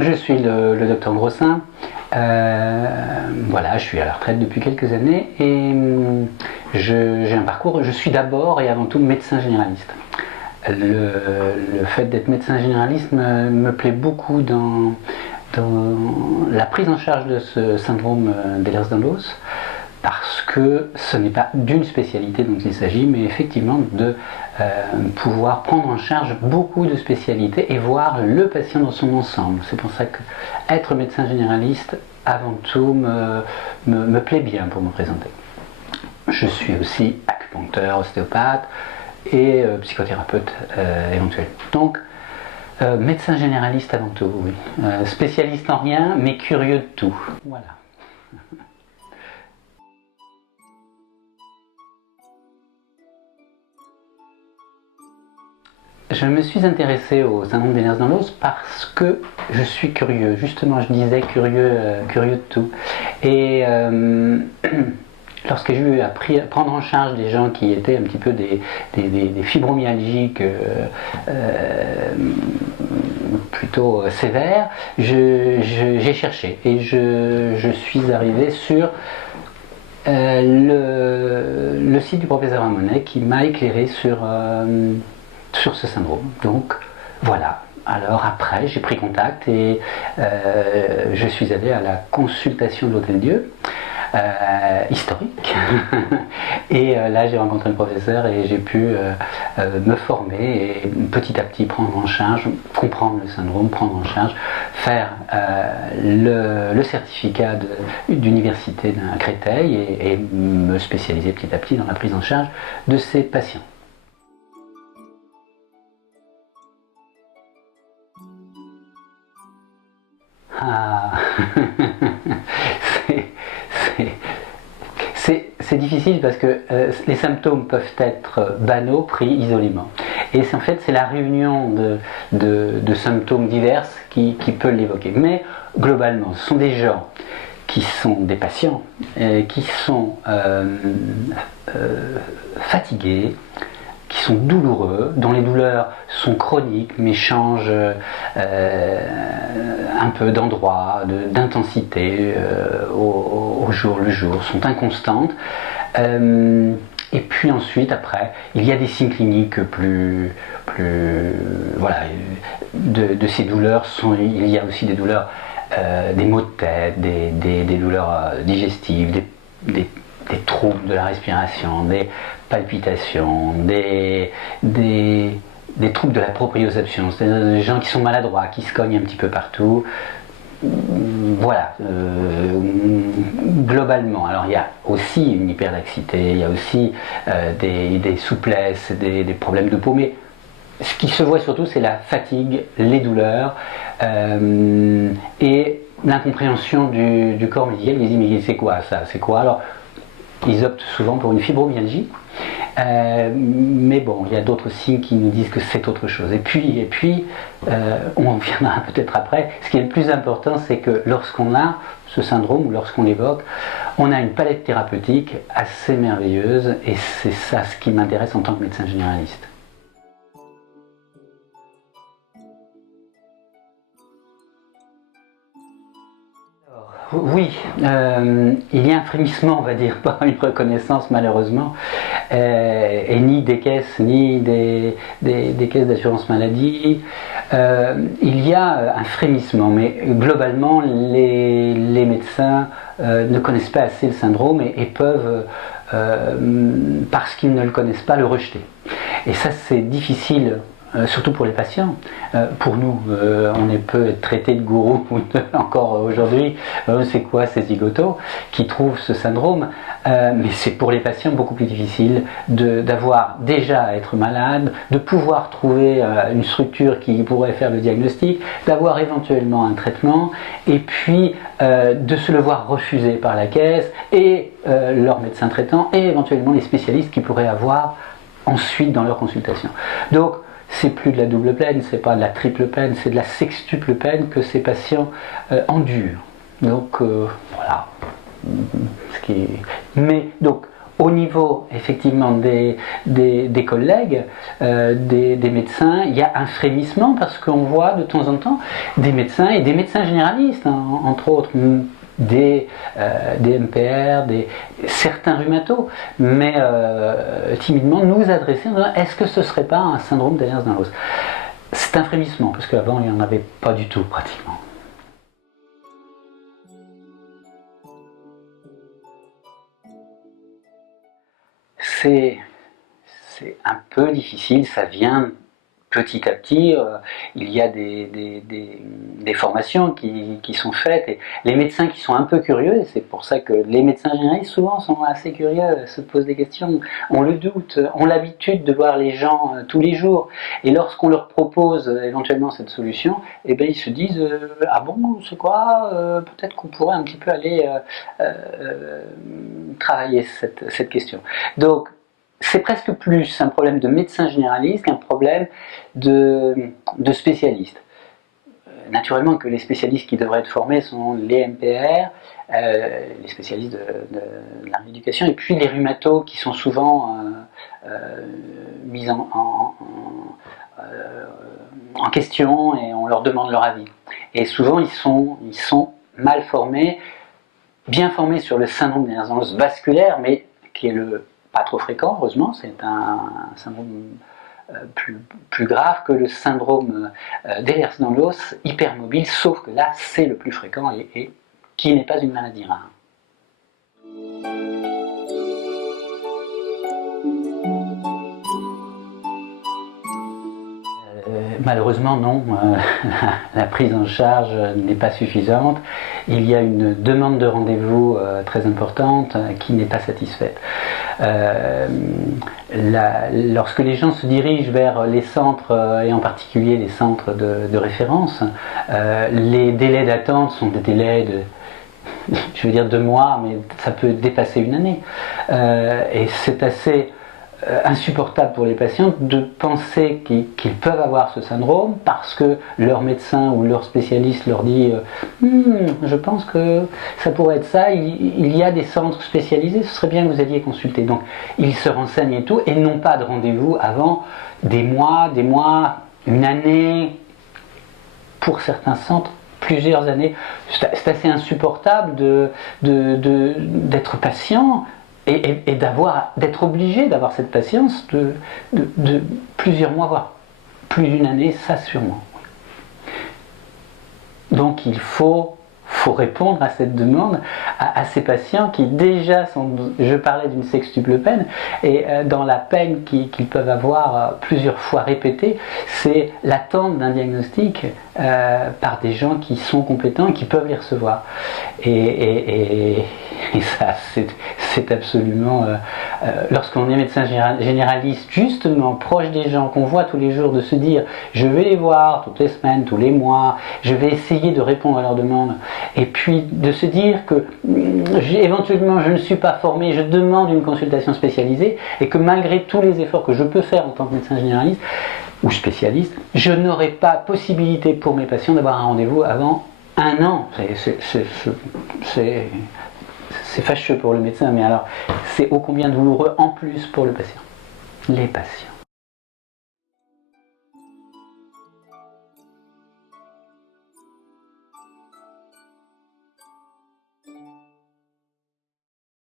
Je suis le docteur Grossin. Voilà, je suis à la retraite depuis quelques années et j'ai un parcours. Je suis d'abord et avant tout médecin généraliste. Le fait d'être médecin généraliste me plaît beaucoup dans la prise en charge de ce syndrome d'Ehlers-Danlos, parce que ce n'est pas d'une spécialité dont il s'agit, mais effectivement de pouvoir prendre en charge beaucoup de spécialités et voir le patient dans son ensemble. C'est pour ça que être médecin généraliste, avant tout, me plaît bien pour me présenter. Je suis aussi acupuncteur, ostéopathe et psychothérapeute éventuel. Donc, médecin généraliste avant tout, oui. Spécialiste en rien, mais curieux de tout. Voilà. Je me suis intéressé au syndrome d'Ehlers-Danlos parce que je suis curieux. Justement, je disais curieux, curieux de tout. Et lorsque j'ai eu appris à prendre en charge des gens qui étaient un petit peu des fibromyalgiques plutôt sévères, j'ai cherché et je suis arrivé sur le site du professeur Ramonet qui m'a éclairé sur ce syndrome. Donc voilà. Alors après, j'ai pris contact et je suis allé à la consultation de l'Hôtel-Dieu, historique. Et là, j'ai rencontré le professeur et j'ai pu me former et petit à petit prendre en charge, comprendre le syndrome, prendre en charge, faire le certificat d'université à Créteil et me spécialiser petit à petit dans la prise en charge de ces patients. Ah, c'est difficile parce que les symptômes peuvent être banaux pris isolément. Et en fait, c'est la réunion de symptômes divers qui peut l'évoquer. Mais globalement, ce sont des gens qui sont des patients, qui sont fatigués, qui sont douloureux, dont les douleurs sont chroniques mais changent un peu d'endroit, d'intensité au jour le jour, sont inconstantes. Et puis ensuite, après, il y a des signes cliniques plus voilà, de ces douleurs. Il y a aussi des douleurs, des maux de tête, des douleurs digestives, des troubles de la respiration, des palpitations, des troubles de la proprioception, c'est-à-dire des gens qui sont maladroits, qui se cognent un petit peu partout. Voilà, globalement. Alors il y a aussi une hyperlaxité, il y a aussi des souplesses, des problèmes de peau, mais ce qui se voit surtout, c'est la fatigue, les douleurs et l'incompréhension du corps médical. Ils disent mais c'est quoi ça, c'est quoi? Alors ils optent souvent pour une fibromyalgie, mais bon, il y a d'autres signes qui nous disent que c'est autre chose. Et puis on en viendra peut-être après. Ce qui est le plus important, c'est que lorsqu'on a ce syndrome, ou lorsqu'on l'évoque, on a une palette thérapeutique assez merveilleuse, et c'est ça ce qui m'intéresse en tant que médecin généraliste. Oui, il y a un frémissement, on va dire, pas une reconnaissance malheureusement, et ni des caisses, ni des caisses d'assurance maladie. Il y a un frémissement, mais globalement, les médecins ne connaissent pas assez le syndrome et peuvent, parce qu'ils ne le connaissent pas, le rejeter. Et ça, c'est difficile. Surtout pour les patients. Pour nous, on peut être traité de gourou encore aujourd'hui. C'est quoi ces zigotos qui trouvent ce syndrome? Mais c'est pour les patients beaucoup plus difficile d'avoir déjà à être malade, de pouvoir trouver une structure qui pourrait faire le diagnostic, d'avoir éventuellement un traitement, et puis de se le voir refusé par la caisse et leur médecin traitant, et éventuellement les spécialistes qui pourraient avoir ensuite dans leur consultation. Donc, c'est plus de la double peine, c'est pas de la triple peine, c'est de la sextuple peine que ces patients endurent. Donc voilà. Mais donc au niveau effectivement des collègues, des médecins, il y a un frémissement parce qu'on voit de temps en temps des médecins et des médecins généralistes, hein, entre autres, des MPR, certains rhumatos, mais timidement nous adresser en disant est-ce que ce ne serait pas un syndrome d'Ehlers-Danlos? C'est un frémissement, parce qu'avant il n'y en avait pas du tout pratiquement. C'est un peu difficile, ça vient petit à petit, il y a des formations qui sont faites, et les médecins qui sont un peu curieux, et c'est pour ça que les médecins généralistes souvent sont assez curieux, se posent des questions, ont le doute, ont l'habitude de voir les gens tous les jours, et lorsqu'on leur propose éventuellement cette solution, eh bien ils se disent ah bon, c'est quoi, peut-être qu'on pourrait un petit peu aller travailler cette question. Donc c'est presque plus un problème de médecin généraliste qu'un problème de spécialiste. Naturellement que les spécialistes qui devraient être formés sont les MPR, les spécialistes de la rééducation, et puis les rhumatos qui sont souvent mis en question et on leur demande leur avis. Et souvent ils sont mal formés, bien formés sur le syndrome d'Ehlers-Danlos vasculaire, mais qui est pas trop fréquent, heureusement, c'est un syndrome plus grave que le syndrome d'Ehlers-Danlos hypermobile, sauf que là, c'est le plus fréquent et qui n'est pas une maladie rare. Malheureusement, non. La prise en charge n'est pas suffisante. Il y a une demande de rendez-vous très importante qui n'est pas satisfaite. Lorsque les gens se dirigent vers les centres, et en particulier les centres de référence, les délais d'attente sont des délais de, je veux dire 2 mois, mais ça peut dépasser 1 année. Et c'est assez insupportable pour les patients de penser qu'ils peuvent avoir ce syndrome parce que leur médecin ou leur spécialiste leur dit je pense que ça pourrait être ça, il y a des centres spécialisés, ce serait bien que vous alliez consulter. Donc ils se renseignent et tout, et n'ont pas de rendez-vous avant des mois, 1 année, pour certains centres plusieurs années. C'est assez insupportable d'être patient et d'être obligé d'avoir cette patience de plusieurs mois, voire plus d'1 année, ça sûrement. Donc il faut répondre à cette demande, à ces patients qui déjà sont, je parlais d'une sextuple peine, et dans la peine qu'ils peuvent avoir plusieurs fois répétée, c'est l'attente d'un diagnostic par des gens qui sont compétents et qui peuvent les recevoir. Et ça, c'est absolument... lorsqu'on est médecin généraliste, justement proche des gens, qu'on voit tous les jours, de se dire je vais les voir toutes les semaines, tous les mois, je vais essayer de répondre à leurs demandes, et puis de se dire que éventuellement je ne suis pas formé, je demande une consultation spécialisée, et que malgré tous les efforts que je peux faire en tant que médecin généraliste ou spécialiste, je n'aurai pas possibilité pour mes patients d'avoir un rendez-vous avant 1 an. C'est fâcheux pour le médecin, mais alors c'est ô combien douloureux en plus pour le patient, les patients.